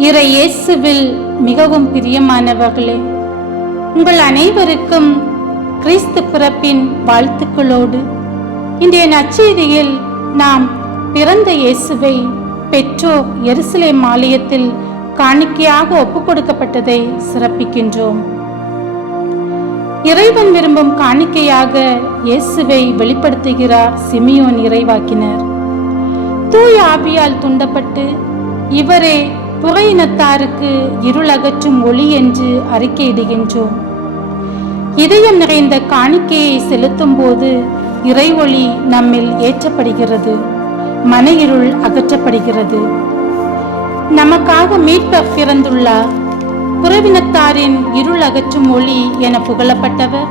இறை இயேசுவில் மிகவும் பிரியமானவர்களே, உங்கள் அனைவருக்கும் கிறிஸ்து பிறப்பின் வாழ்த்துக்களோடு இன்றைய நற்செய்தியில் நாம் பிறந்த இயேசுவை பெற்றோர் எருசலேம் ஆலயத்தில் காணிக்கையாக ஒப்புக் கொடுக்கப்பட்டதை சிறப்பிக்கின்றோம். இறைவன் விரும்பும் காணிக்கையாக இயேசுவை வெளிப்படுத்துகிறார் சிமியோன் இறைவாக்கினர். தூய ஆவியால் தூண்டப்பட்டு இவரே புகையினத்தாருக்கு இருளகற்றும் ஒளி என்று அறிக்கையிடுகின்றோம். இதயம் நிறைந்த காணிக்கையை செலுத்தும் போது இறை ஒளி நம்மில் ஏற்றப்படுகிறது, மன இருள் அகற்றப்படுகிறது. நமக்காக மீட்பர் பிறந்துள்ளார். புறவினத்தாரின் இருள் அகற்றும் ஒளி என புகழப்பட்டவர்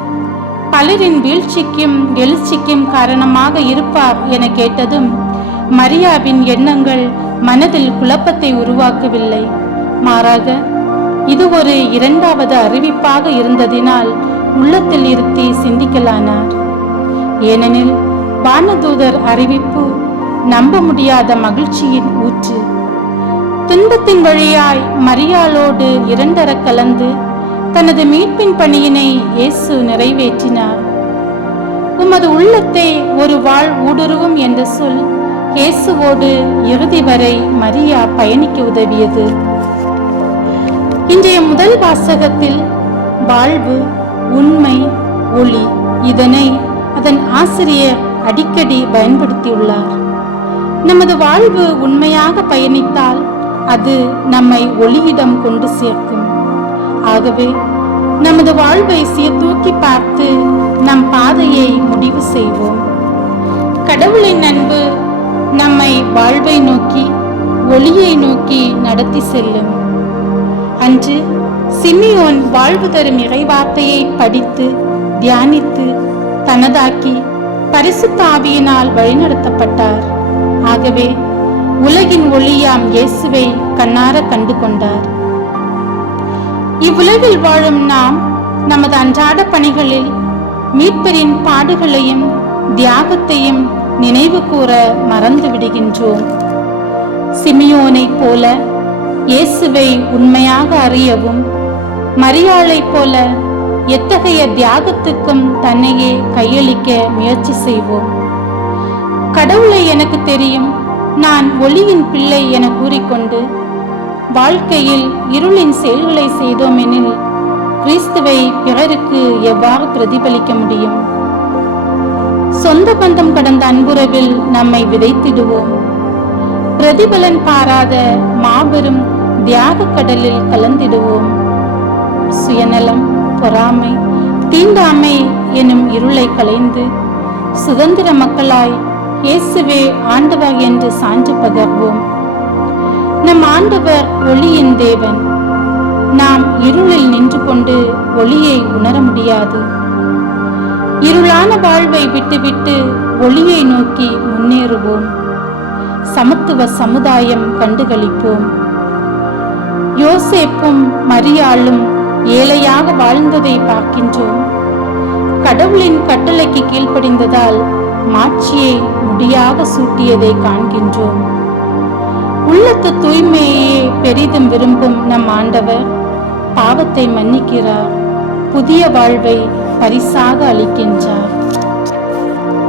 பலரின் வீழ்ச்சிக்கும் எழுச்சிக்கும் காரணமாக இருப்பார் என கேட்டதும் மரியாவின் எண்ணங்கள் மனதில் குழப்பத்தை உருவாக்கவில்லை. மாறாக இது ஒரு இரண்டாவது அறிவிப்பாக இருந்ததினால் உள்ளத்தில் இருத்தி சிந்திக்கலானார். ஏனெனில் வானதூதர் அறிவிப்பு நம்ப முடியாத மகிழ்ச்சியின் ஊற்று. துன்பத்தின் வழியாய் மரியாளோடு இரண்டர கலந்து தனது மீட்பின் பணியினை இயேசு நிறைவேற்றினார். உமது உள்ளத்தை ஒரு வாழ் ஊடுருவும் என்ற சொல் இயேசுவோடு இறுதி வரை மரியா பயணிக்க உதவியது. இன்றைய முதல் வாசகத்தில் வாழ்வு, உண்மை, ஒளி இதனை அதன் ஆசிரியர் அடிக்கடி பயன்படுத்தியுள்ளார். நமது வாழ்வு உண்மையாக பயணித்தால் அது நம்மை ஒளியிடம் கொண்டு சேர்க்கும். ஆகவே நமது வாழ்வை சீர்தூக்கி பார்த்து நம் பாதையை முடிவு செய்வோம். கடவுளின் அன்பு நம்மை வாழ்வை நோக்கி, ஒளியை நோக்கி நடத்தி செல்லும். அன்று சிமியோன் வாழ்வு தரும் இறைவார்த்தையை படித்து தியானித்து தனதாக்கி பரிசுத்த ஆவியினால் வழிநடத்தப்பட்டார். ஆகவே உலகின் ஒளியாம் இயேசுவை கண்ணார கண்டு கொண்டார். இவ்வுலகில் வாழும் நாம் நமது அன்றாட பணிகளில் மீட்பரின் பாடுகளையும் தியாகத்தையும் நினைவு கூற மறந்து விடுகின்றோம். சிமியோனை போல இயேசுவை உண்மையாக அறியவும், மரியாளை போல எத்தகைய தியாகத்துக்கும் தன்னையே கையளிக்க முயற்சி செய்வோம். கடவுளை எனக்கு தெரியும், நான் ஒளியின் பிள்ளை என கூறிக்கொண்டு வாழ்க்கையில் இருளின் செயல்களை செய்தோமெனில் கிறிஸ்துவை பிறருக்கு எவ்வாறு பிரதிபலிக்க முடியும்? சொந்த பந்தம் கடந்த அன்புறவில் நம்மை விதைத்திடுவோம். பிரதிபலன் பாராத மாபெரும் தியாக கடலில் கலந்திடுவோம். சுயநலம், பொறாமை, தீண்டாமை எனும் இருளை களைந்து சுதந்திர மக்களாய் இயேசுவே ஆண்டவர் என்று சான்று பகர்வோம். நம் ஆண்டவர் ஒளியின் தேவன். நாம் இருளில் நின்று கொண்டு ஒளியை உணர முடியாது. இருளான வாழ்வை விட்டுவிட்டு ஒளியை நோக்கி முன்னேறுவோம். சமத்துவ சமுதாயம் கண்டுகளிப்போம். யோசேப்பும் மரியாளும் ஏழையாக வாழ்ந்ததை பார்க்கின்றோம். கடவுளின் கட்டளைக்கு கீழ்ப்படிந்ததால் மாட்சியை முடியாக சூட்டியதை காண்கின்றோம். உள்ளத்து தூய்மையே பெரிதும் விரும்பும் நம் ஆண்டவர் பாவத்தை மன்னிக்கிறார், புதிய வாழ்வை பரிசாக அளிக்கின்றார்.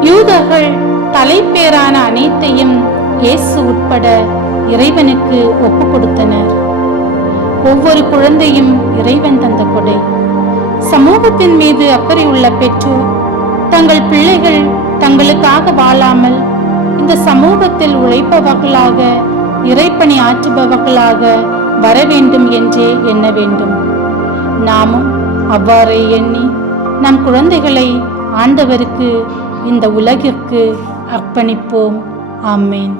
யூதர்கள் தலைப்பேரான அனைத்தையும் இயேசு உட்பட இறைவனுக்கு ஒப்பு கொடுத்தனர். ஒவ்வொரு குழந்தையும் இறைவன் தந்த கொடை. சமூகத்தின் மீது அக்கறை உள்ள பெற்றோர் தங்கள் பிள்ளைகள் தங்களுக்காக வாழாமல் இந்த சமூகத்தில் உழைப்பவர்களாக, இறைப்பணி ஆற்றுபவர்களாக வர வேண்டும் என்றே எண்ண வேண்டும். நாமும் அவ்வாறே எண்ணி நம் குழந்தைகளை ஆண்டவருக்கு, இந்த உலகிற்கு அர்ப்பணிப்போம். ஆமேன்.